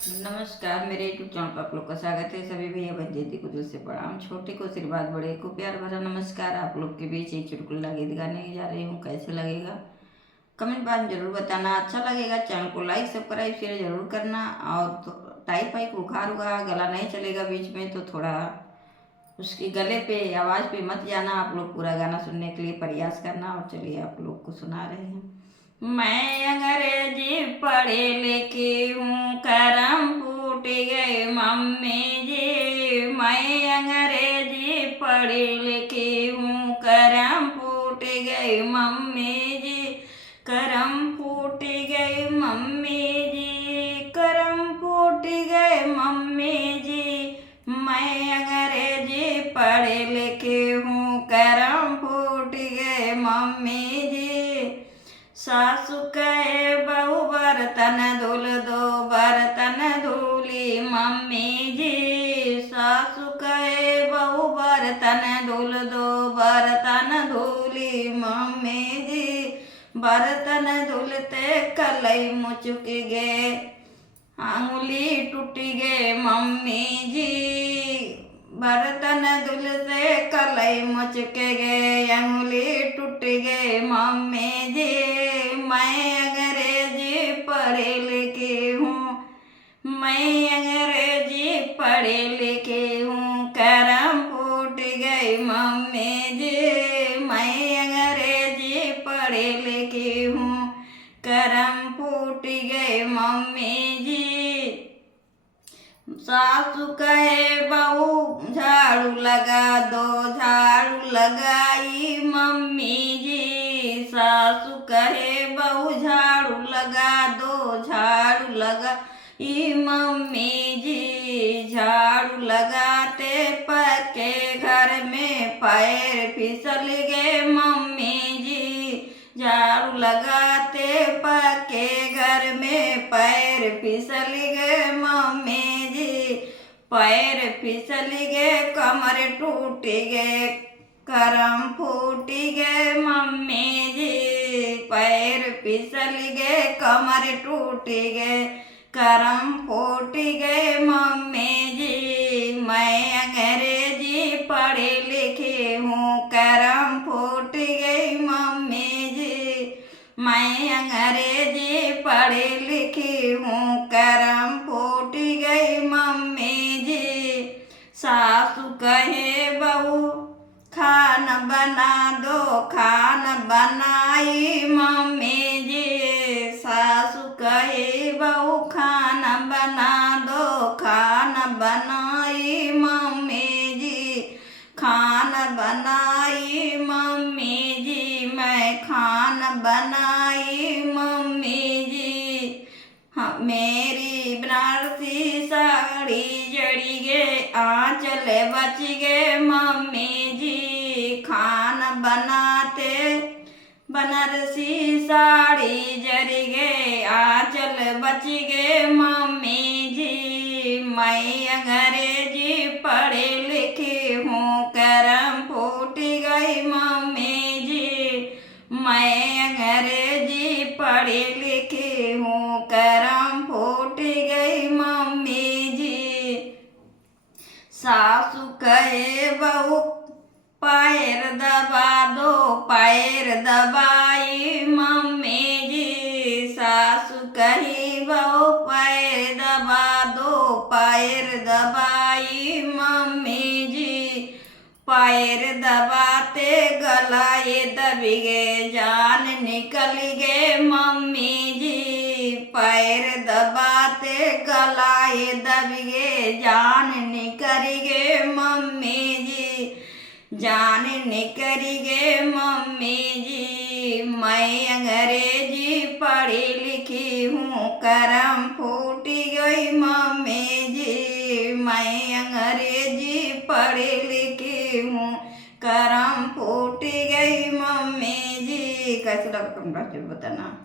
नमस्कार, मेरे YouTube channel पर आप लोग का स्वागत है। सभी भैया बहन को दिल से प्रणाम। छोटे को आशीर्वाद, बड़े को प्यार भरा नमस्कार। आप लोग के बीच एक चुटकुला गीत गाने जा रही हूँ। कैसे लगेगा कमेंट बॉक्स में जरूर बताना। अच्छा लगेगा चैनल को लाइक सब्सक्राइब शेयर जरूर करना। और तो टाइप वाइप बुखार हुआ, गला नहीं चलेगा बीच में तो थोड़ा उसके गले पे आवाज़ पे मत जाना। आप लोग पूरा गाना सुनने के लिए प्रयास करना। और चलिए आप लोग को सुना रहे हैं। मैं अंग्रेजी पढ़े लिखी हूँ, करम फूट गए मम्मी जी। मैं अंग्रेजी पढ़ी लिखी हूँ, करम फूट गए मम्मी जी। करम फूट गए मम्मी जी, करम फूट गए मम्मी जी। मैं अंग्रेजी पढ़े लिखी हूँ, करम फूट गए मम्मी जी। सासु कहे बहु बर्तन धुल दो, बर्तन धूली मम्मी जी। सासु कहे बहु बर्तन धुल दो, बर्तन धूली मम्मी जी। बर्तन धुलते कलई मुचुक गए, आंगुली टूट गए मम्मी जी। बर्तन धुलते कलई मुचुक गए, अंगुली टूट गए मम्मी जी। मैं अंग्रेजी पढ़े लिखी हूँ, मैं अंग्रेजी पढ़े लिखी हूँ, करम फूट गई मम्मी जी। मैं अंग्रेजी पढ़े लिखी हूँ, करम फूट गए मम्मी जी। सासु कहे बहू झाड़ू लगा दो, झाड़ू लगाई मम्मी जी। सासु कहे बहू झाड़ू लगा दो, झाड़ू लगाई मम्मी जी। झाड़ू लगाते पक्के घर में पैर फिसल गए मम्मी जी। झाड़ू लगाते पक्के घर में पैर फिसल गए मम्मी जी। पैर फिसल गए, कमर टूट गए, करम फूट गए मम्मी जी। पैर फिसल गए, कमर टूट गए, करम फूट गए मम्मी जी। मैं अंग्रेजी पढ़ी लिखी हूँ, करम फूट गई मम्मी जी। मैं अंग्रेजी पढ़ी लिखी हूँ, करम फूट गई मम्मी जी। सासु कहे बहू खाना बना दो, खाना बनाई मम्मी जी। सासु कहे बहू खाना बना दो, खाना बनाई मम्मी जी। खाना बनाई मम्मी जी, मैं खाना बनाई मम्मी जी। हाँ, मेरी बनारसी साड़ी जड़ी गए, आंचल बच गए मम्मी जी। खाना बनाते बनारसी साड़ी जरी गए, आंचल बच गए मम्मी जी। मैं अंग्रेजी पढ़े लिखी हूँ, करम फूट गई मम्मी जी। मैं अंग्रेजी पढ़ी लिखी हूँ, करम फूट गई मम्मी जी। सासु कहे बहू पैर दबा दो, पैर दबाई मम्मी जी। सासु कही बहू पैर दबा दो, पैर दबाई मम्मी जी। पैर दबाते गलाए दब गए, जान निकल गए मम्मी जी। पैर दबाते गलाए दब गए, जान निकल गए मम्मी जी। जान निकल गए मम्मी जी। मैं अंग्रेजी पढ़ी लिखी हूँ, करम फूट गई मम्मी जी। मैं अंग्रेजी पढ़ी लिखी हूँ, करम फूट गई मम्मी जी। कैसे लगा कमेंट बॉक्स में बताना।